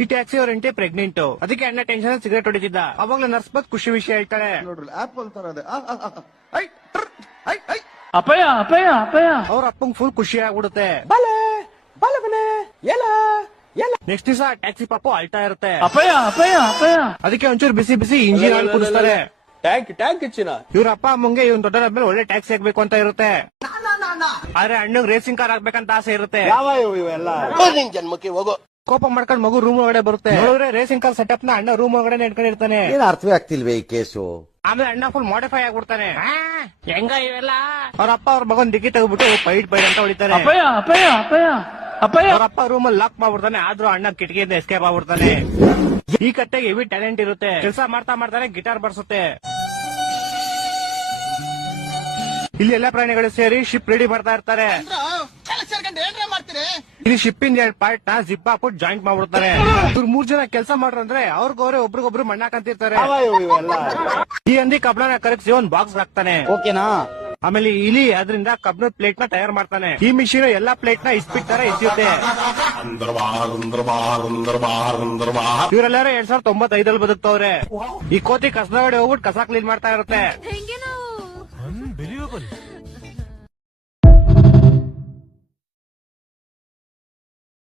ಈ ಟ್ಯಾಕ್ಸಿ ಅವ್ರ ಹೆಂಡತಿ ಪ್ರೆಗ್ನೆಂಟ್, ಅದಕ್ಕೆ ಅಣ್ಣ ಟೆನ್ಷನ್ ಸಿಗರೇಟ್ ಹೊಡಿತಿದ್ದ. ಅವಾಗ್ಲೇ ನರ್ಸ್ ಬಂದ್ ಖುಷಿ ವಿಷಯ ಹೇಳ್ತಾಳೆ. ನೋಡ್ರಿ ಆಪಲ್ ತರ ಇದೆ. ಅಪ್ಪಯ್ಯ ಅಪ್ಪಯ್ಯ ಅಪ್ಪಯ್ಯ. ಅವ್ರ ಅಪ್ಪಂಗ್ ಫುಲ್ ಖುಷಿ ಆಗ್ಬಿಡುತ್ತೆ. ನೆಕ್ಸ್ಟ್ ದಿವಸ ಟ್ಯಾಕ್ಸಿ ಪಾಪು ಅಳ್ತಾ ಇರುತ್ತೆ. ಅಪ್ಪಯ್ಯ ಅಪ್ಪಯ್ಯ ಅಪ್ಪಯ್ಯ. ಅದಕ್ಕೆ ಒಂಚೂರು ಬಿಸಿ ಬಿಸಿ ಇಂಜಿನ್ ಆಯಿಲ್ ಕುಡಿಸ್ತಾರೆ. ಟ್ಯಾಂಕ್ ಇಚ್ಚಿನ ಇವ್ರ ಅಪ್ಪ ಅಮ್ಮಂಗೆ ಇವ್ನ ದೊಡ್ಡ ಮೇಲೆ ಒಳ್ಳೆ ಟ್ಯಾಕ್ಸಿ ಆಗ್ಬೇಕು ಅಂತ ಇರುತ್ತೆ. ಆದ್ರೆ ಅಣ್ಣಂಗ್ ರೇಸಿಂಗ್ ಕಾರ್ ಆಗ್ಬೇಕಂತ ಆಸೆ ಇರುತ್ತೆ. ಇವೆಲ್ಲ ಜನ್ಮಕ್ಕೆ ಹೋಗೋ. ಕೋಪ ಮಾಡ್ಕೊಂಡ್ ಮಗು ರೂಮ್ ಒಳಗಡೆ ಬರುತ್ತೆ. ನೋಡಿದ್ರೆ ರೇಸಿಂಗ್ ಕಾರ್ ಸೆಟಪ್ ನ ಅಣ್ಣ ರೂಮ್ ಒಳಗಡೆ ಇಟ್ಕೊಂಡಿರ್ತಾನೆ. ಏನ್ ಅರ್ಥವೇ ಆಗ್ತಿಲ್ವೇ ಈ ಕೇಸು? ಆಮೇಲೆ ಅಣ್ಣ ಫುಲ್ ಮಾಡಿಫೈ ಆಗ್ಬಿಡ್ತಾನೆ. ಹೆಂಗ ಇವೆಲ್ಲ ಅವ್ರ ಅಪ್ಪ ಅವ್ರ ಮಗನ್ ಡಿಕ್ಕಿ ತೆಗೆದ್ಬಿಟ್ಟು ಪೈಡ್ ಅಂತ ಹೊಡಿತಾರೆ. ಅಪ್ಪಯ್ಯ ಅಪ್ಪಯ್ಯ ಅಪ್ಪಯ್ಯ ಅಪ್ಪಯ್ಯ. ಅವ್ರ ಅಪ್ಪ ರೂಮ್ ಅಲ್ಲಿ ಲಾಕ್ ಮಾಡ್ಬಿಡ್ತಾನೆ. ಆದ್ರೂ ಅಣ್ಣ ಕಿಟಕಿಯಿಂದ ಎಸ್ಕೇಪ್ ಆಗ್ಬಿಡ್ತಾನೆ. ಈ ಕಟ್ಟೆಗೆ ಹೆವಿ ಟ್ಯಾಲೆಂಟ್ ಇರುತ್ತೆ. ಕೆಲಸ ಮಾಡ್ತಾ ಮಾಡ್ತಾನೆ ಗಿಟಾರ್ ಬರ್ಸುತ್ತೆ. ಇಲ್ಲಿ ಎಲ್ಲಾ ಪ್ರಾಣಿಗಳು ಸೇರಿ ಶಿಪ್ ರೆಡಿ ಮಾಡ್ತಾ ಇರ್ತಾರೆ. ಇಲ್ಲಿ ಶಿಪ್ಪಿಂದ 2 ಪಾರ್ಟ್ ನ ಜಿಪ್ ಹಾಕ್ಬಿಟ್ಟು ಜಾಯಿಂಟ್ ಮಾಡ್ಬಿಡ್ತಾರೆ. ಇವ್ರು 3 ಜನ ಕೆಲಸ ಮಾಡ್ರಂದ್ರೆ ಅವ್ರಿಗವ್ರೆ ಒಬ್ರಿಗೊಬ್ರು ಮಣ್ಣಾಕಂತಿರ್ತಾರೆ. ಈ ಹಂದಿ ಕಬ್ಣನ ಕರಗಿಸಿ ಒಂದ್ ಬಾಕ್ಸ್ ಹಾಕ್ತಾನೆ. ಓಕೆನಾ? ಆಮೇಲೆ ಇಲಿ ಅದರಿಂದ ಕಬ್ಣದ ಪ್ಲೇಟ್ ನ ತಯಾರು ಮಾಡ್ತಾನೆ. ಈ ಮಿಷಿನ್ ಎಲ್ಲಾ ಪ್ಲೇಟ್ ನ ಇಸ್ಪಿಟ್ ತರ ಎಸೆಯುತ್ತೆ. ಇವರೆಲ್ಲರೂ 2095 ಬದುಕ್ತವ್ರೆ. ಈ ಕೋತಿ ಕಸದೊಳಗಡೆ ಹೋಗ್ಬಿಟ್ಟು ಕಸ ಕ್ಲೀನ್ ಮಾಡ್ತಾ ಇರುತ್ತೆ.